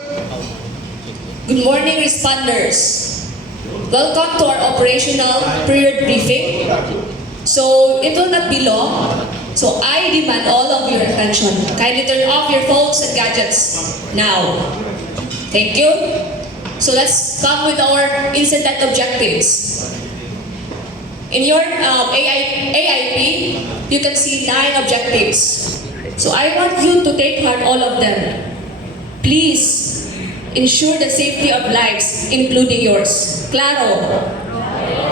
Good morning, responders. Welcome to our operational period briefing. So, it will not be long. So, I demand all of your attention. Kindly turn off your phones and gadgets now. Thank you. So, let's come with our incident objectives. In your AIP, you can see 9 objectives. So, I want you to take heart all of them. Please ensure the safety of lives, including yours. Claro?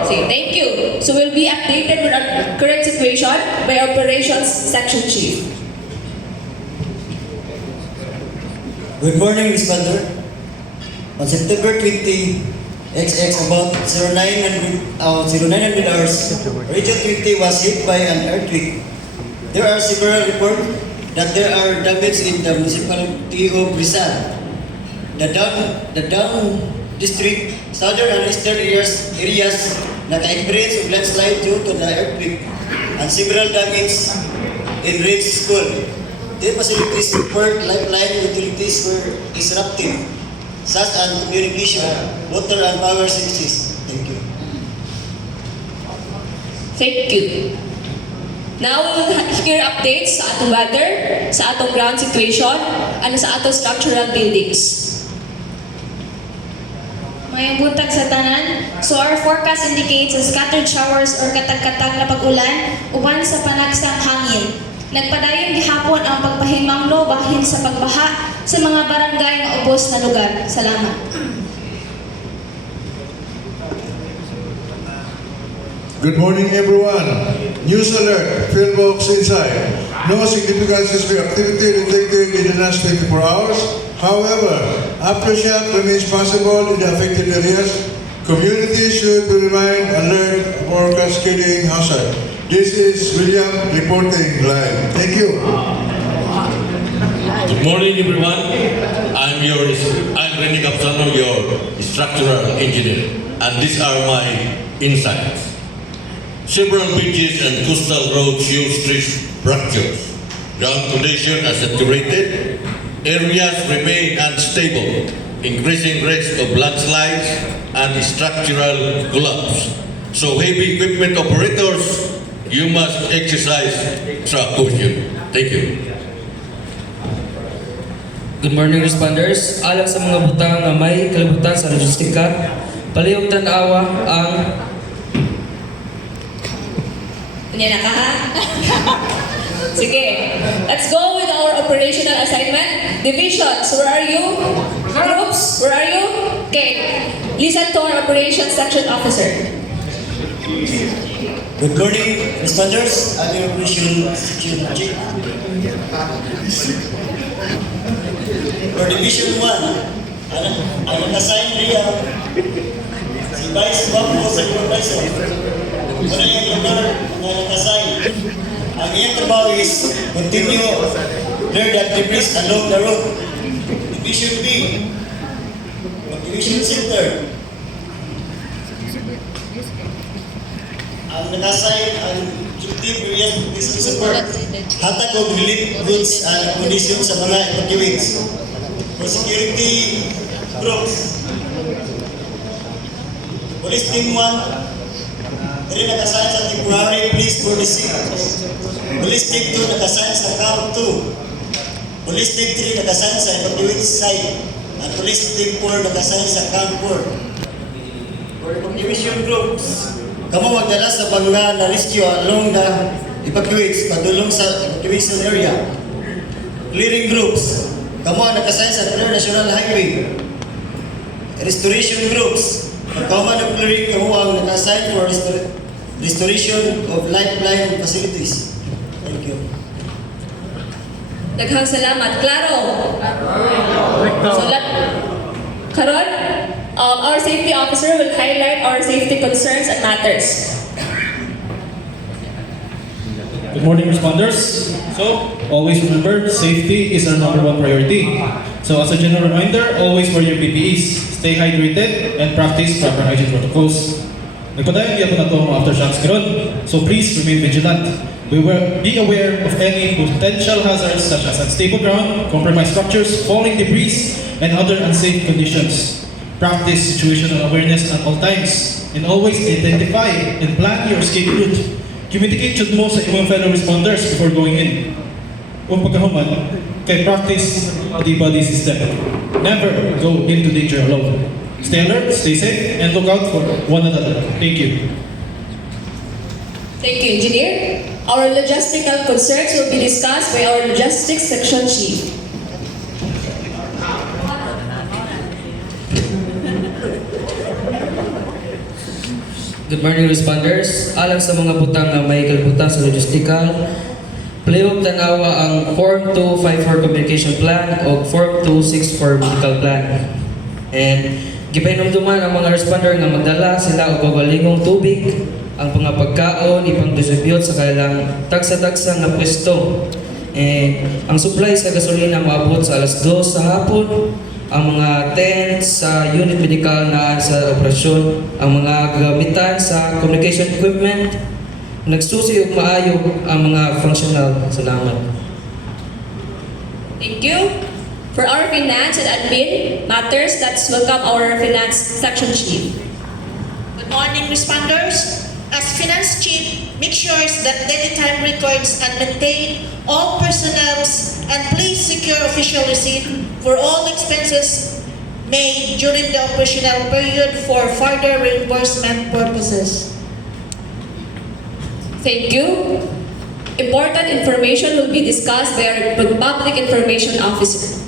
Say, thank you. So we'll be updated with our current situation by Operations Section Chief. Good morning, responder. On September 20, XX about 0900 hours, Region 20 was hit by an earthquake. There are several reports that there are damage in the municipality of Rizal. The down district, southern and eastern areas naka-experience of landslide due to the earthquake and several damage in Ridge School. The facilities report lifeline utilities were disrupted, such as communication, water and power services. Thank you. Thank you. Now we will hear updates sa atong weather, sa atong ground situation, and sa atong structural buildings. Mayang buntag sa tanan. So our forecast indicates a scattered showers or katag-katag na pag-ulan uban sa panagsang hangin. Nagpadayon gihapon ang pagpahimangno bahin sa pagbaha sa mga barangay nga ubos na lugar. Salamat. Good morning, everyone. News alert, Philbox inside. No significant seismic activity detected in the last 24 hours. However, aftershock remains possible in the affected areas. Communities should remain alert for cascading hazard. This is William reporting live. Thank you. Good morning, everyone. I'm Rene Capsano, your structural engineer, and these are my insights. Several beaches and coastal roads use tree fractures. Ground conditions are saturated. Areas remain unstable, increasing risk of landslides and structural collapse. So heavy equipment operators, you must exercise extra caution. Thank you. Good morning, responders. Alang sa mga butang na may kalibutan sa logistika, palihog tanawa ang Kunya na ka ha? Sige. Let's go with our operational assignment. Divisions, where are you? Groups, where are you? Okay. Listen to our operations section officer. Good morning, responders. I'm your operation section chief. For Division 1, ang assigned area, si Vice Bambo Supervisor. Wala yung lugar na nag-assign. Ang iyang trabaho is continue clear the debris along the road. Division B, Division Center. Ang nag-assign ang objective areas is to support hatag og relief goods and condition sa mga evacuees. For security groups, Police Team 1, Dili nakasign sa temporary police for the scene. Police Team 2 nakasign sa Camp 2. Police Team 3 nakasign sa evacuate site. At Police Team 4 nakasign sa Camp 4. For evacuation groups, kamo magdala sa mga na-rescue along the evacuates, padulong sa evacuation area. Clearing groups, kamo ang nakasign sa Clear National Highway. Restoration groups, pagkauman ng clearing, kamo ang nakasign for restoration of lifeline facilities. Thank you. Daghang salamat. Claro? So, karon, our safety officer will highlight our safety concerns and matters. Good morning, responders. So, always remember, safety is our #1 priority. So, as a general reminder, always wear your PPEs, stay hydrated, and practice proper hygiene protocols. Nagpadayon niya po na ito ang mga aftershocks karon. So, please remain vigilant. Be aware of any potential hazards such as unstable ground, compromised structures, falling debris, and other unsafe conditions. Practice situational awareness at all times, and always identify and plan your escape route. Communicate jud mo sa imong fellow responders before going in. Kung pagkahuman, kay practice the body system. Never go into danger alone. Stay alert, stay safe, and look out for one another. Thank you. Thank you, Engineer. Our logistical concerns will be discussed by our Logistics Section Chief. Good morning, responders. Alang sa mga butang na may kalibutan sa logistical, playog tanawa ang Form 254 Communication Plan o Form 264 Medical Plan. And gipahinumduman ang mga responder nga magdala sila og kagalingong tubig, ang mga pagkaon ipang-distribute sa kanilang tagsa-tagsa nga pwesto. And ang supply sa gasolina maabot sa alas 2 sa hapon. Ang mga tents sa unit medical na sa operasyon, ang mga gagamitan sa communication equipment, nagsusi ug maayo ang mga functional. Salamat. Thank you. For our finance and admin matters, let's welcome our finance section chief. Good morning, responders. As Finance Chief, make sure that daily time records and maintain all personnel's and please secure official receipt for all expenses made during the operational period for further reimbursement purposes. Thank you. Important information will be discussed by our Public Information Officer.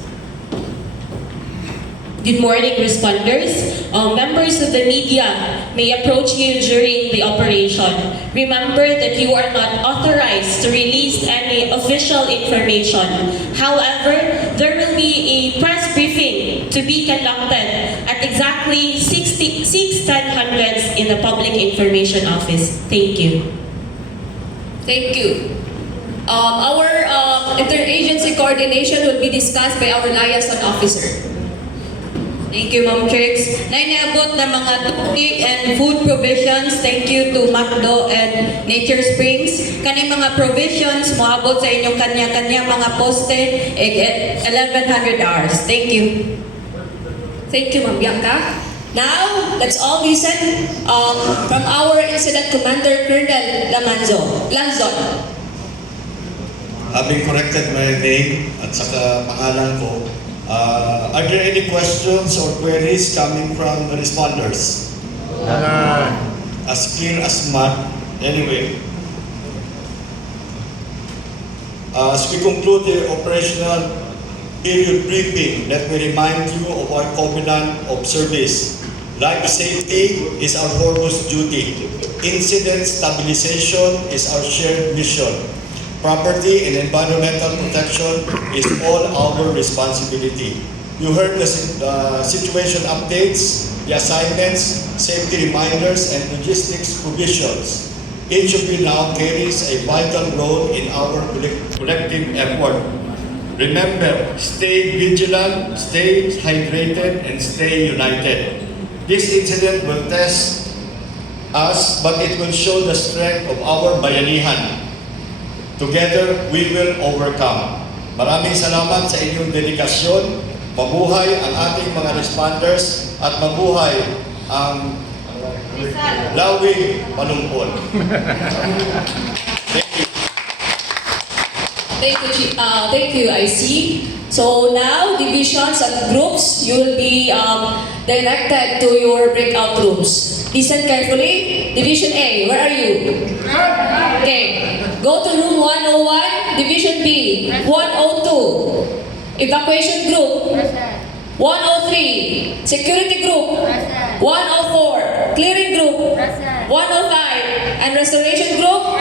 Good morning, responders. Members of the media may approach you during the operation. Remember that you are not authorized to release any official information. However, there will be a press briefing to be conducted at exactly 6:10 in the Public Information Office. Thank you. Thank you. Our interagency coordination will be discussed by our liaison officer. Thank you, Ma'am Trix. Nainabot na mga tubig and food provisions. Thank you to Macdo and Nature Springs. Kani mga provisions, moabot sa inyong kanya-kanya mga poste, 1100 hours. Thank you. Thank you, Ma'am Bianca. Now, let's all listen from our Incident Commander, Colonel Lanzon. Having corrected my name at saka pangalan ko, are there any questions or queries coming from the responders? As clear as mud. Anyway, as we conclude the operational period briefing, let me remind you of our covenant of service. Life safety is our foremost duty. Incident stabilization is our shared mission. Property and environmental protection is all our responsibility. You heard the situation updates, the assignments, safety reminders, and logistics provisions. Each of you now carries a vital role in our collective effort. Remember, stay vigilant, stay hydrated, and stay united. This incident will test us, but it will show the strength of our bayanihan. Together, we will overcome. Maraming salamat sa inyong dedikasyon. Mabuhay ang ating mga responders at mabuhay ang lawing panumpon. Thank you. Thank you, IC. So now, divisions and groups, you will be directed to your breakout rooms. Listen carefully. Division A, where are you? Okay. Go to room 101, Division B, 102. Evacuation group, 103. Security group, 104. Clearing group, 105. And restoration group,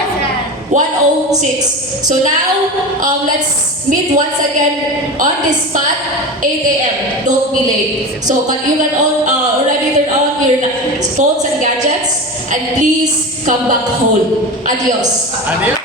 106. So now, let's meet once again on this spot, 8 a.m. Don't be late. So you can already turn on your phones and gadgets, and please come back home. Adios. Adios.